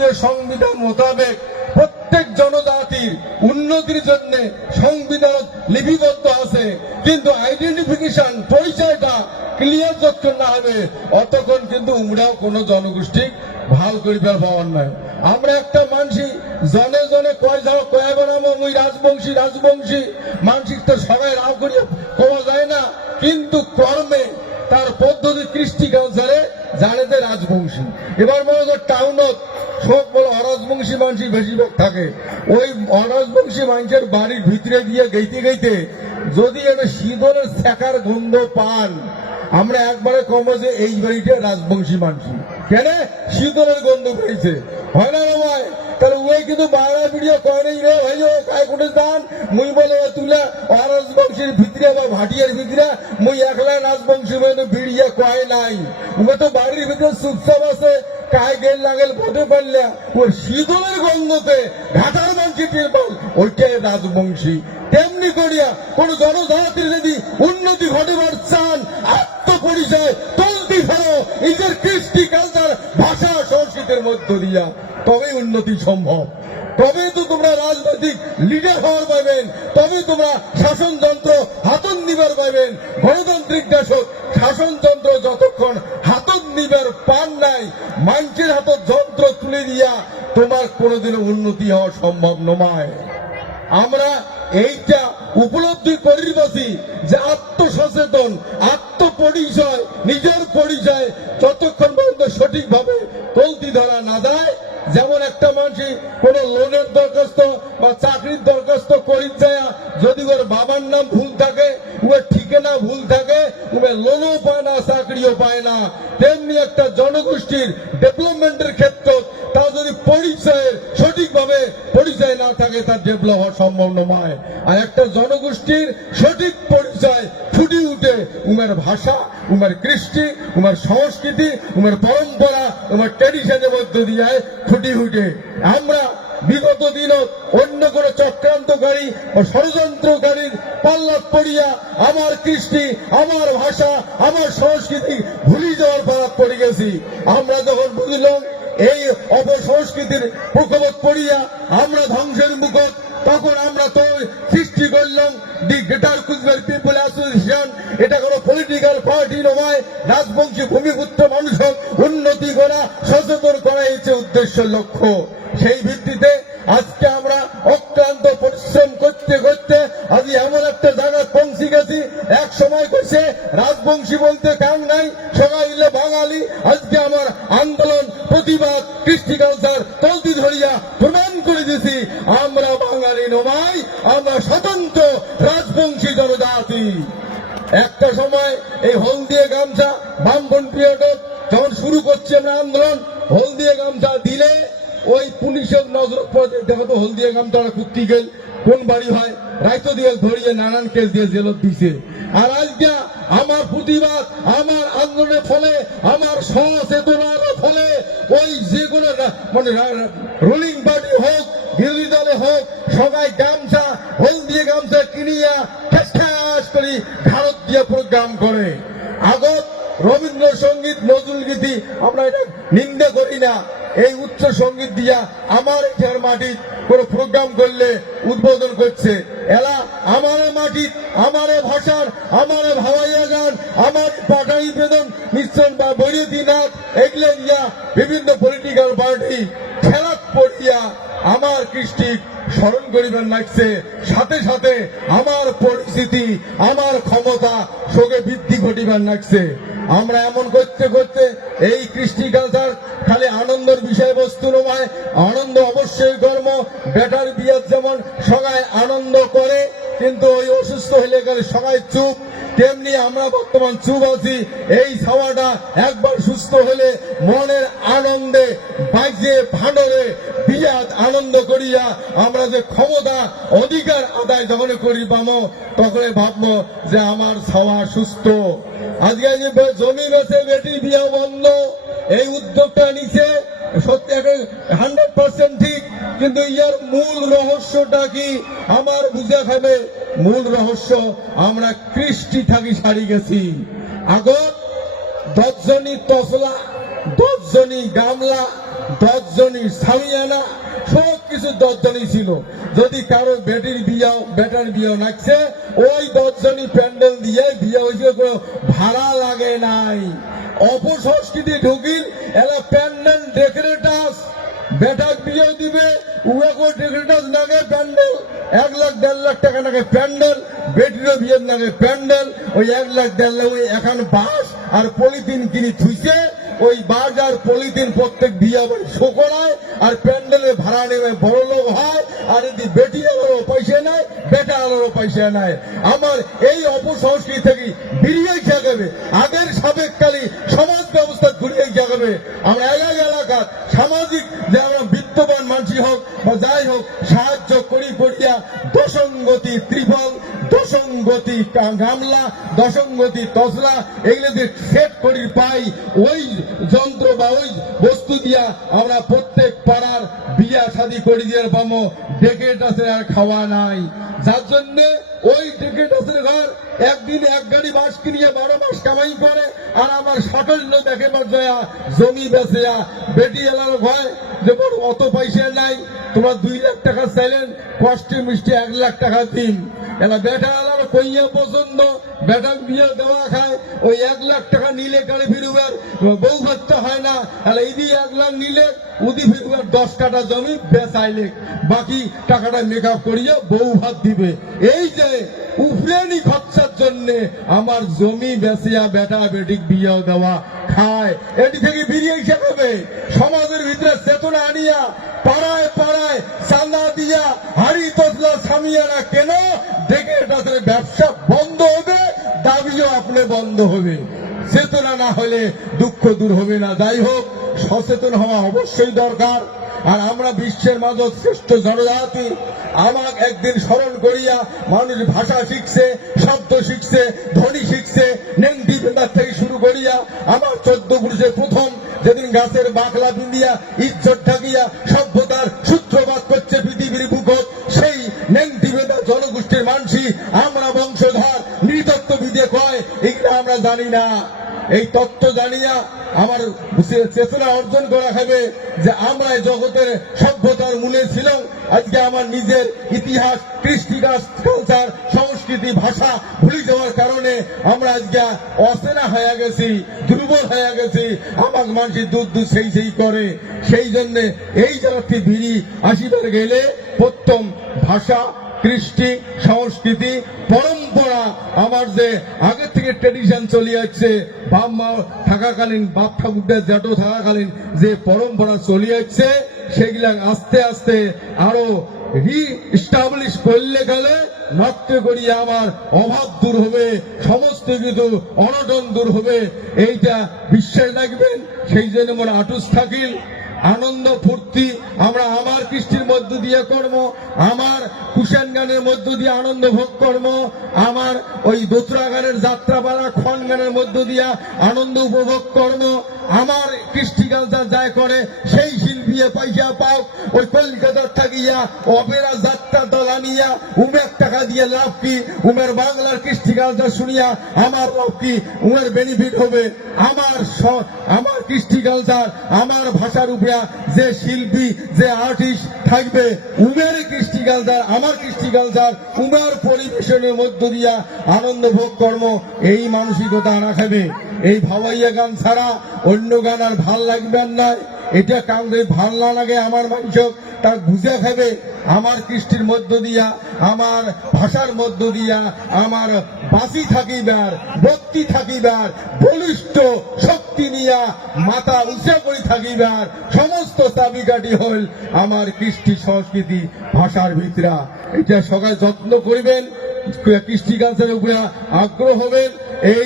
ভারতীয় সংবিধান মোতাবেক প্রত্যেক জনজাতির উন্নতির জন্য সংবিধান লিপিবদ্ধ আছে, কিন্তু আইডেন্টিফিকেশন পরিচয়টা ক্লিয়ার যতক্ষণ না হবে অতক্ষণ কিন্তু উমরাও কোন জনগোষ্ঠী ভাল করিবার পাওয়ার নয়। আমরা একটা মানসি জনে জনে কয় যাও কয়া বানাবো মুই রাজবংশী রাজবংশী মানসিক তো সবাই রাও করিয়া পাওয়া যায় না, কিন্তু কর্মে তার পদ্ধতি কৃষ্টি কালচারে জানে যে রাজবংশী। এবার বলো যে টাউনত সব বলো অরাজবংশী মানুষ বেশিরভাগ থাকে, ওই অরাজবংশী মানুষের বাড়ির ভিতরে দিয়ে গেইতে গেইতে যদি একটা শীতলের শেখার গন্ধ পান, আমরা একবারে কমো যে এই বাড়িটা রাজবংশী মানুষ, কেন শীতলের গন্ধ পেয়েছে, হয় না ভাই? তাহলে ওই কিন্তু বাংলা ভিডিও কয় নেই রে ভাই, কায় কোটে দান মুই বলে তুলে অরাজবংশীর ভিতরে বা ভাটিয়ার ভিতরে মুই একলা রাজবংশী মানে ভিড়িয়া কয় নাই, ওকে তো বাড়ির ভিতরে চুপচাপ আছে, কায় গেল লাগেল পথে পারলে ওর শীতলের গন্ধতে ঘাটার মানছি টের পাল, ওইটাই রাজবংশী। তেমনি করিয়া কোন জনজাতির যদি উন্নতি ঘটিবার চান, আত্মপরিচয় তলতি ফেলো নিজের কৃষ্টি কালচার ভাষা সংস্কৃতির মধ্য দিয়া, তবেই উন্নতি সম্ভব, তবে তো তোমরা রাজনৈতিক লিডার হওয়ার পাইবেন, তবে তোমরা শাসনযন্ত্র হাতন নিবার পাইবেন। গণতান্ত্রিক দেশত শাসনযন্ত্র যতক্ষণ হাতন নিবার পান নাই, মানুষের হাতত যন্ত্র তুলে দিয়া তোমার কোনোদিনও উন্নতি হওয়া সম্ভব নয়। আমরা এইটা উপলব্ধি করি বসি যে আত্মসচেতন আত্মপরিচয় নিজের পরিচয় যতক্ষণ পর্যন্ত সঠিকভাবে তলতি ধরা না দেয়, যেমন একটা মানুষ কোন লোনের দরখাস্ত বা চাকরির দরখাস্ত করি যায়, যদি ওর বাবার নাম ভুল থাকে, ওর ঠিকানা ভুল থাকে, ওর লোনও পায় না চাকরিও পায় না, তেমনি একটা জনগোষ্ঠীর ডেভেলপমেন্টের ক্ষেত্রে তার যদি পরিচয়ের সঠিকভাবে পরিচয় না থাকে তার ডেভেলপ হওয়া সম্ভব নয়। আর একটা জনগোষ্ঠীর সঠিক পরিচয় ফুটে উঠে উমের ভাষা, উমের কৃষ্টি, উমের সংস্কৃতি, উমের পরম্পরা, উমের ট্রেডিশনের মধ্য দিয়ে ফুটে উঠে। আমরা বিগত দিনত অন্য কোন চক্রান্তকারী ও ষড়যন্ত্রকারীর পাল্লাত পড়িয়া আমার কৃষ্টি, আমার ভাষা, আমার সংস্কৃতি ভুলি যাওয়ার পাল্লাত পড়ে গেছি। আমরা যখন বুঝলাম এই অপসংস্কৃতির প্রকোপত পড়িয়া আমরা ধ্বংসের মুখত, তখন আমরা তো সৃষ্টি করলাম the greater Coochbehar people association. এটা কোনো পলিটিক্যাল পার্টি নয়, রাজবংশী ভূমিপুত্র মানুষের উন্নতি করা, সচেতন করা হচ্ছে উদ্দেশ্য লক্ষ্য। সেই ভিত্তিতে আজকে আমরা অক্লান্ত পরিশ্রম করতে করতে আজ এমন একটা জায়গা পৌঁছে গেছি। এক সময় কইছে রাজবংশী বলতে কাম নাই, সবাই মিলে বাঙালি। আজকে আমার আন্দোলন, প্রতিবাদ, কৃষ্টি কালচার তলতি ধরিয়া প্রমাণ করে দিয়েছি আমরা বাঙালি নয়, আমরা স্বতন্ত্র রাজবংশী জনজাতি। একটা সময় এই হলদিয়া গামছা বামপন্থী পিরিয়ড যখন শুরু করছি আমরা আন্দোলন, হলদিয়া গামছা দিলে ওই পুলিশের নজর পড়ে, দেখো তো হলদিয়া গামছাটা কুত্তি গেল কোন বাড়ি হয়, রাইতো দিয়ে ধরিয়ে নানান কেস দিয়ে জেলত দিছে। আর আজকে আমার প্রতিবাদ, আমার আন্দোলনের ফলে, আমার সচেতনার ফলে ওই যে কোনো মানে রুলিং পার্টি হোক, বিরোধী দলে হোক, সবাই গামছা, হলদিয়া গামছা কিনিয়া ঠেস করি ভারত দিয়ে প্রোগ্রাম করে। আগত রবীন্দ্রসঙ্গীত, নজরুল গীতি আমরা এটা নিন্দা করি না, এই উচ্চ সঙ্গীত দিয়া আমার এখানে মাটি কোন প্রোগ্রাম করলে উদ্বোধন করছে, এলা আমার মাটি, আমার ভাষার, আমার ভাওয়াইয়া গান, আমার পাটাই বেদন মিশ্রণ বা বৈরীনাথ এগুলো দিয়া বিভিন্ন পলিটিক্যাল পার্টি খেলাত পড়িয়া আমার কৃষ্টি স্মরণ করিবার লাগছে, সাথে সাথে আমার পরিস্থিতি, আমার ক্ষমতা শোকে বৃদ্ধি ঘটিবার লাগছে। আমরা এমন করতে করতে এই কৃষ্টি কালচার খালি আনন্দের বিষয়বস্তু নয়, আনন্দ অবশ্যই কর্ম। বেটার বিয়ার যেমন সবাই আনন্দ করে, কিন্তু ওই অসুস্থ হলে গেলে সবাই চুপ, তেমনি আমরা বর্তমান চুপ আছি। এই ছাওয়াটা একবার সুস্থ হলে মনের আনন্দে বাজে ভাণ্ডরে বিয়াত আনন্দ করিয়া আমরা যে ক্ষমতা অধিকার আদায় যখন করি পাবো, তখন ভাববো যে আমার ছাওয়া সুস্থ। আজকে যে জমি বেচে বেটি বিয়া বন্ধ, এই উদ্যোগটা নিছে সত্যি 100% ঠিক, কিন্তু ইয়ার মূল রহস্যটা কি আমার বুঝে খাবে? মূল রহস্য আমরা কৃষ্টি থাকি সারি গেছি। আগত 10 জনই তসলা, 10 জনই গামলা, 10 জনই সামিয়ানা সব কিছু 10 জনই ছিল। যদি কারো বেটার বিয়ে নাকছে ওই 10 জনই প্যান্ডেল দিয়ে বিয়ে হয়েছে, কোনো ভাড়া লাগে নাই। অপসংস্কৃতি ঢুকিল এলা প্যান্ডেল ডেকোরেটাস বেটাক বিয়ে দিবে উয়াকে ডেকোরেটাস লাগে প্যান্ডেল 1 লাখ 1.5 লাখ টাকা লাগে প্যান্ডেল, বেটিরও বিয়ের লাগে প্যান্ডেল ওই 1 লাখ 1.5 লাখ। ওই এখন বাস আর পলিথিন কিনে থুইছে, ওই বাস আর পলিথিন প্রত্যেক বিয়ে বাড়ি শোকরায় আর প্যান্ডেলে ভাড়া নেবে বড় লোক হয়। আর যদি বেটি আলোরও পয়সা নাই বেটা আলোরও পয়সা নাই। আমার এই অপসংস্কৃতি থেকে বেরিয়ে জাগাবে, আগের সাবেককালী সমাজ ব্যবস্থা ঘুরিয়ে জাগাবে। আমরা এলাকার সামাজিক যে আমরা বিত্তবান মানুষ হোক বা যাই হোক সাহায্য করিয়া দশঙ্গতি ত্রিফল, দশঙ্গতি গামলা, দশঙ্গতি তসলা এগুলো যে সেট করি পাই ওই যন্ত্র বা ওই বস্তু দিয়া আমরা প্রত্যেক পাড়ার বিয়া শাদী করে দিয়ে পাবো। ডেকেটাসের আর খাওয়া নাই, যার জন্য ওই ডেকেটাসের ঘর একদিন 1 গাড়ি বাস কিনিয়ে 12 মাস কামাই করে। আর আমার সাফল্য দেখে জয়া জমি বেচেয়া বেটি এলার ভয় যে বড় অত পয়সা নাই, তোমরা 2 লাখ টাকা চাইলেন কষ্টে মিষ্টি 1 লাখ টাকা দিন। এলা বেটা এলার কইয়া পছন্দ বেটা বিয়ে দেওয়া খায়, ওই 1 লাখ টাকা নিলে গাড়ি ফিরুবার বউ ভাতটা হয় না। এলা ইদি 1 লাখ নিলে উদি ফিরুবার 10 কাঠা জমি বেচাইলে বাকি টাকাটা মেকআপ করিয়া বউ ভাত দিবে। এই যে উফরেনি খরচার জন্য আমার জমি বেচিয়া বেটা বেটিক বিয়ে দেওয়া খায়, এটি থেকে বেরিয়ে যাবে। সমাজের ভিতরে চেতনা আনিয়া পাড়ায় পাড়ায় চাঁদা দিয়া হাড়ি তসলা সামিয়ানা কেন ডেকে তাদের ব্যবসা বন্ধ হবে, দাবিও আপনি বন্ধ হবে। চেতনা না হলে দুঃখ দূর হবে না। যাই হোক, সচেতন হওয়া অবশ্যই দরকার। আর আমরা বিশ্বের মাঝে শ্রেষ্ঠ জনজাতি, আমাকে একদিন স্মরণ করিয়া মানুষ ভাষা শিখছে, শব্দ শিখছে, ধ্বনি শিখছে, নেংটি বেঁধার থেকে শুরু করিয়া আমার 14 পুরুষে প্রথম যেদিন গাছের বাকলা বিন্দিয়া ইজ্জত ঢাকিয়া সভ্যতার সূত্রপাত করছে পৃথিবীর বুকত, সেই নেংটি বেঁধা জনগোষ্ঠীর মানুষই আমরা বংশধর। নৃতত্ত্ব বিদে কয় এগুলো আমরা জানি না। এই তত্ত্ব জানিয়া আমার চেতনা অর্জন করা হবে যে আমরা এই জগতের সভ্যতার মূলে ছিলাম। আজকে আমার নিজের ইতিহাস, কৃষ্টি কালচার, সংস্কৃতি, ভাষা ভুলে যাওয়ার কারণে আমরা আজকে অচেনা হয়ে গেছি, দুর্বল হয়ে গেছি। আমার মানুষ দুধ সেই করে। সেই জন্য এই জায়গাটি বিড়ি আসিবার গেলে প্রথম ভাষা, কৃষ্টি, সংস্কৃতি, পরম্পরা আমার যে আগে থেকে ট্রেডিশন চলে যাচ্ছে, বাপ মা থাকাকালীন, বাপ ঠাকুরদের জেঠো থাকাকালীন যে পরম্পরা চলে যাচ্ছে সেগুলা আস্তে আস্তে আরো রিস্টাবলিশ করলে গেলে নষ্ট করিয়া আমার অভাব দূর হবে, সমস্ত কিছু অনটন দূর হবে। এইটা বিশ্বাস রাখবেন। সেই জন্য মনে আটুস থাকিল আনন্দ ফুর্তি আমরা আমার কৃষ্টির মধ্য দিয়ে কর্ম, আমার কুষাণ গানের মধ্য দিয়ে আনন্দ ভোগ কর্ম, আমার ওই দোতরা গানের যাত্রাপালা খন গানের মধ্য দিয়ে আনন্দ উপভোগ কর্ম, আমার কৃষ্টি কালচার যায় করে সেই শিল্পী পয়সা পাও। ওই কলকাতার থাকিয়া অপেরা যাত্রা দল আনিয়া উমের টাকা দিয়ে লাভ কি? উমের বাংলার কৃষ্টি কালচার শুনিয়া আমার লাভ কি? উমের বেনিফিট হবে। আমার কৃষ্টি কালচার, আমার ভাষার উপরে যে শিল্পী, যে আর্টিস্ট থাকবে, উমের কৃষ্টি কালচার, আমার কৃষ্টি কালচার, উমের পরিবেশনের মধ্য দিয়া আনন্দ ভোগ কর্ম, এই মানসিকতা আনা খাবে। এই ভাওয়াইয়া গান ছাড়া অন্য গান আর ভাল লাগবে না। এটা কাউকে ভাল না লাগে আমার মানুষ তার বুঝে খাবে। আমার কৃষ্টির মধ্য দিয়া, আমার ভাষার মধ্য দিয়া আমার বাঁচি থাকিবার, ভক্তি থাকিবার, বলিষ্ঠ শক্তি নিয়া মাথা উঁচা করে থাকিবার সমস্ত চাবিকাঠি হল আমার কৃষ্টি সংস্কৃতি ভাষার ভিতরা। এটা সবাই যত্ন করিবেন, কৃষ্টি কালচারের উপরে আগ্রহ হবেন। এই